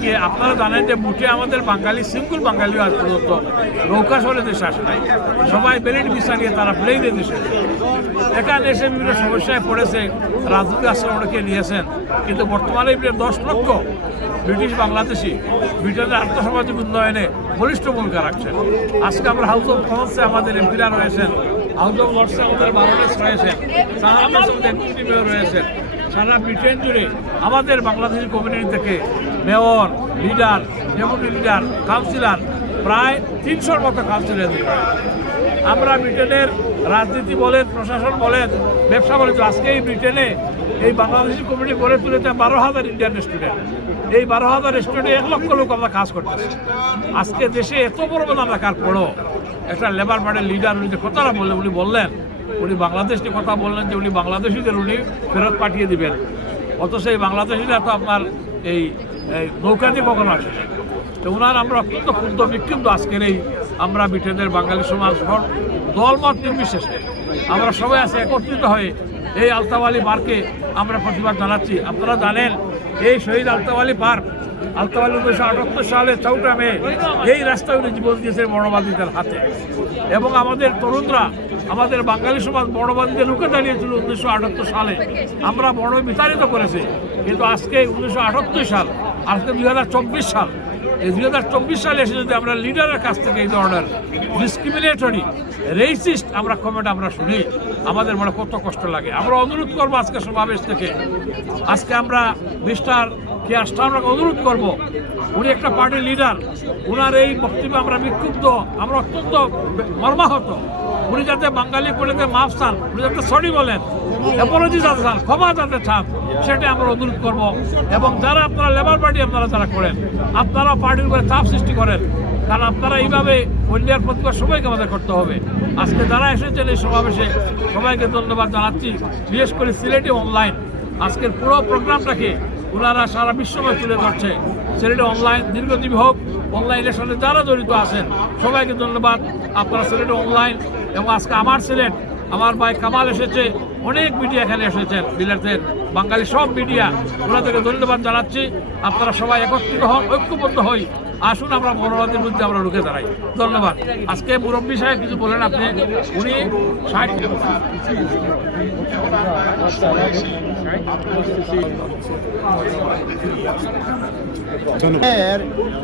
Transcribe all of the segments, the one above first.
গিয়ে আপনারা জানেন যে মুঠে আমাদের বাঙালি সিম্পল বাঙালি আজ পর্যন্ত নৌকা সরে দেশে আসে নাই। সবাই বেলেট ভিসা নিয়ে তারা প্লেনে দেশে। এখানে এসে বিভিন্ন সমস্যায় পড়েছে রাজনৈতিক আশ্রয় অনেকে নিয়েছেন। কিন্তু বর্তমানে দশ লক্ষ ব্রিটিশ বাংলাদেশি। ব্রিটেনের আর্থসামাজিক উন্নয়নে বলিষ্ঠ ভূমিকা রাখছেন। আজকে আমরা হাউস অফ কমন্সে আমাদের এমপিরা রয়েছেন। হাউস অফ আমাদের বাংলাদেশ রয়েছেন দেশে আমাদের রয়েছেন সারা ব্রিটেন জুড়ে আমাদের বাংলাদেশি কমিউনিটি থেকে mayor leader deputy leader councillor প্রায় তিনশোর মতো কাউন্সিলর আমরা ব্রিটেনের রাজনীতি বলেন, প্রশাসন বলেন, ব্যবসা বলেন আজকে এই ব্রিটেনে এই বাংলাদেশি কমিউনিটি গড়ে তুলেছে বারো হাজার ইন্ডিয়ান স্টুডেন্ট এই বারো হাজার স্টুডেন্টে এক লক্ষ লোক আমরা কাজ করতেছি। আজকে দেশে এত বড় বড় রাখার পড়ো? একটা লেবার পার্টির লিডার উনি যে কথাটা বললেন, উনি বললেন, উনি বাংলাদেশ নিয়ে কথা বললেন যে উনি বাংলাদেশিদের উনি ফেরত পাঠিয়ে দিবেন। অথচ এই বাংলাদেশিরা তো আপনার এই নৌকাতে কখনো আসে তো ওনার আমরা অত্যন্ত ক্ষুদ্র বিক্ষুব্ধ আজকের এই আমরা ব্রিটেনের বাঙালি সমাজ দলমত নির্বিশেষে আমরা সবাই আছে একত্রিত হয়ে এই আলতাওয়ালি পার্কে আমরা প্রতিবাদ জানাচ্ছি। আপনারা জানেন এই শহীদ আলতাওয়ালি পার্ক আলতাওয়ালি উনিশশো আটাত্তর সালে চৌঠা মে, এই রাস্তায় উনি জীবন দিয়েছে বর্ণবাদীদের হাতে। এবং আমাদের তরুণরা, আমাদের বাঙালি সমাজ বর্ণবাদীদের রুখে দাঁড়িয়েছিল উনিশশো আটাত্তর সালে। আমরা বড় বিতাড়িত করেছি, কিন্তু আজকে উনিশশো আটাত্তর সাল, আজকে দুই হাজার চব্বিশ সাল। এই দুই হাজার চব্বিশ সালে এসে যদি আমরা লিডারের কাছ থেকে এই ধরনের ডিসক্রিমিনেটরি রেসিস্ট আমরা কমেন্ট আমরা শুনি আমাদের মনে কত কষ্ট লাগে। আমরা অনুরোধ করব আজকে সমাবেশ থেকে। আজকে আমরা মিস্টার কেয়ার স্টারকে অনুরোধ করব। উনি একটা পার্টির লিডার। ওনার এই বক্তব্যে আমরা বিক্ষুব্ধ। আমরা অত্যন্ত মর্মাহত। উনি যাতে বাঙালি পড়েতে মাফ চান, উনি যাতে সরি বলেন অ্যাপোলজি যাতে চান, ক্ষমা যাতে চান সেটা আমরা অনুরোধ করব। এবং যারা আপনারা লেবার পার্টি আপনারা যারা করেন আপনারা পার্টির উপরে চাপ সৃষ্টি করেন। কারণ আপনারা এইভাবে অন্যের প্রতিবার সবাইকে আমাদের করতে হবে। আজকে যারা এসেছেন এই সমাবেশে, সবাইকে ধন্যবাদ জানাচ্ছি। বিশেষ করে সিলেটি অনলাইন আজকের পুরো প্রোগ্রামটাকে ওনারা সারা বিশ্বময় তুলে ধরছে। সিলেটে অনলাইন দীর্ঘজীবী হোক অনলাইনের সাথে যারা জড়িত আছেন, সবাইকে ধন্যবাদ। আপনারা সিলেটে অনলাইন এবং আজকে আমার সিলেট, আমার ভাই কামাল এসেছে। অনেক মিডিয়া এখানে এসেছেন, বিলেতের। বাঙালি সব মিডিয়া ওনাদেরকে ধন্যবাদ জানাচ্ছি। আপনারা সবাই একত্রিত হন, ঐক্যবদ্ধ হই। আসুন, আমরা বড়বাদের মধ্যে আমরা ঢুকে দাঁড়াই। ধন্যবাদ। আজকে মুরব্বী সাহেব কিছু বলেন আপনি? উনি ষাট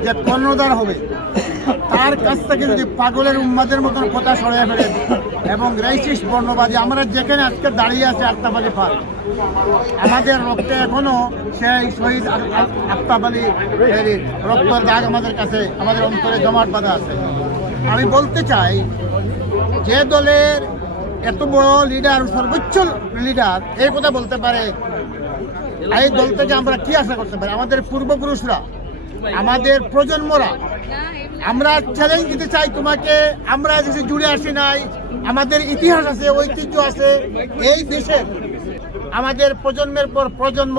যে কর্ণধার হবে, তার কাছ থেকে যদি পাগলের উম্মাদের মতন কথা সরিয়ে ফেলেন, এবং রাইসিস বর্ণবাদী, আমরা যেখানে আজকে দাঁড়িয়ে আছে, আত্মাবাদী পার আমাদের রক্তে এখনও সেই শহীদ আ- আ- আত্মাবাদী এর রক্তের দাগ আমাদের কাছে, আমাদের অন্তরে জমাট বাঁধা আছে। আমি বলতে চাই, যে দলের এত বড় লিডার সর্বোচ্চ লিডার এই কথা বলতে পারে এই দল থেকে আমরা কি আশা করতে পারি? আমাদের পূর্বপুরুষরা, আমাদের প্রজন্মরা, আমরা চ্যালেঞ্জ দিতে চাই তোমাকে, আমরা যদি জুড়ে আসি নাই, আমাদের ইতিহাস আছে, ঐতিহ্য আছে, এই দেশের আমাদের প্রজন্মের পর প্রজন্ম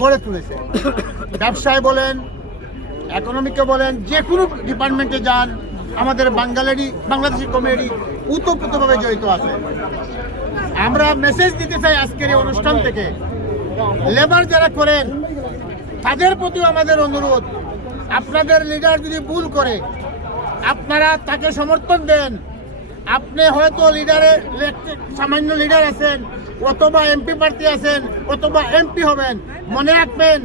গড়ে তুলেছে। ব্যবসায় বলেন ইকোনমিকে বলেন, যে কোনো ডিপার্টমেন্টে যান, আমাদের বাঙালি বাংলাদেশি কমিউনিটি উতপ্রোতভাবে জড়িত আছে। আমরা মেসেজ দিতে চাই আজকের এই অনুষ্ঠান থেকে। লেবার যারা করেন, তাদের প্রতিও আমাদের অনুরোধ, আপনাদের লিডার যদি ভুল করে, আপনারা তাকে সমর্থন দেন। আপনি হয়তো লিডারে সামান্য লিডার আছেন অথবা এমপি প্রার্থী আছেন অথবা এমপি হবেন। মনে রাখবেন,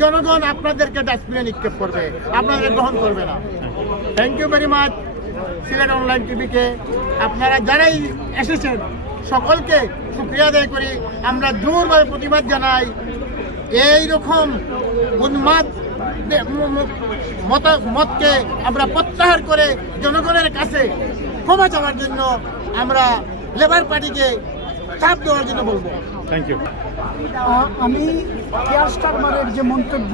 জনগণ আপনাদেরকে ডাস্টবিনে নিক্ষেপ করবে, আপনাদের গ্রহণ করবে না। Thank you very much Sylhet online টিভিকে আপনারা যারাই এসেছেন, সকলকে শুক্রিয়া আদায় করি। আমরা জোরভাবে প্রতিবাদ জানাই। এই রকম উন্মাদ মতকে আমরা প্রত্যাহার করে জনগণের কাছে ক্ষমা চাওয়ার জন্য আমরা লেবার পার্টিকে চাপ দেওয়ার জন্য বলব। থ্যাংক ইউ আমি কেয়ার স্টারমারের যে মন্তব্য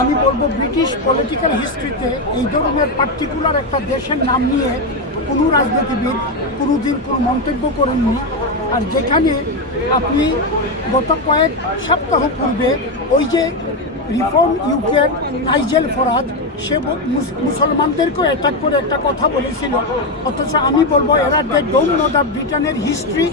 আমি বলব ব্রিটিশ পলিটিক্যাল হিস্ট্রিতে এই ধরনের পার্টিকুলার একটা দেশের নাম নিয়ে কোনো রাজনীতিবিদ কোনোদিন কোনো মন্তব্য করেননি। আর যেখানে আপনি গত কয়েক সপ্তাহ পূর্বে ওই যে রিফর্ম ইউকের নাইজেল ফরাজ, সে মুস- মুসলমানদেরকেও অ্যাটাক করে একটা কথা বলেছিল। অথচ আমি বলব, এরা দে ডোম নো দ্য ব্রিটেনের হিস্ট্রি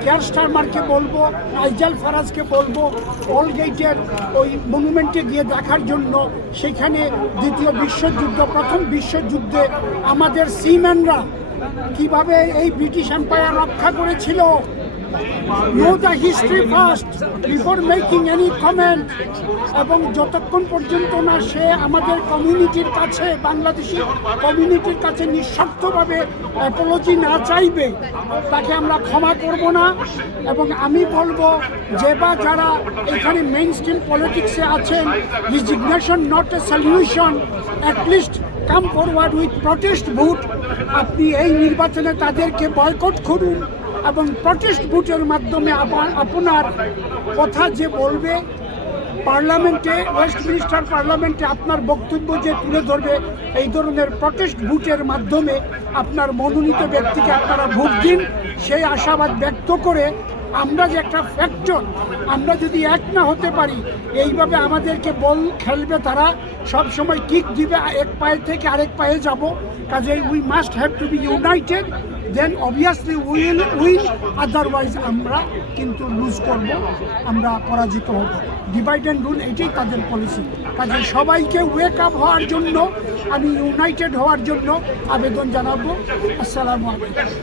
কেয়ার স্টারমারকে বলব, নাইজেল ফরাজকে বলব অল গেটের ওই মনুমেন্টে গিয়ে দেখার জন্য সেখানে দ্বিতীয় বিশ্বযুদ্ধ, প্রথম বিশ্বযুদ্ধে আমাদের সিম্যানরা কীভাবে এই ব্রিটিশ এম্পায়ার রক্ষা করেছিল? Know the history first before making any comment এবং যতক্ষণ পর্যন্ত না সে আমাদের কমিউনিটির কাছে, বাংলাদেশি কমিউনিটির কাছে নিঃস্বার্থভাবে অ্যাপোলজি না চাইবে, তাকে আমরা ক্ষমা করব না। এবং আমি বলব, যে বা যারা এখানে মেইন স্ট্রিম পলিটিক্সে আছেন resignation not a solution at least come forward with protest vote আপনি এই নির্বাচনে তাদেরকে বয়কট করুন এবং প্রটেস্ট ভোটের মাধ্যমে আপা- আপনার কথা যে বলবে পার্লামেন্টে ওয়েস্টমিনিস্টার পার্লামেন্টে আপনার বক্তব্য যে তুলে ধরবে, এই ধরনের প্রটেস্ট ভোটের মাধ্যমে আপনার মনোনীত ব্যক্তিকে আপনারা ভোট দিন। সেই আশাবাদ ব্যক্ত করে আমরা যে একটা ফ্যাক্টর আমরা যদি এক না হতে পারি, এইভাবে আমাদেরকে বল খেলবে তারা। সব সময় কিক দিবে, এক পায়ে থেকে আরেক পায়ে যাব। কাজে we must have to be united then obviously will will otherwise আমরা কিন্তু লুজ করব, আমরা পরাজিত হব। ডিভাইড অ্যান্ড রুল এটাই তাদের পলিসি কাজে সবাইকে ওয়েক আপ হওয়ার জন্য, আমি ইউনাইটেড হওয়ার জন্য আবেদন জানাব। আসসালামু আলাইকুম।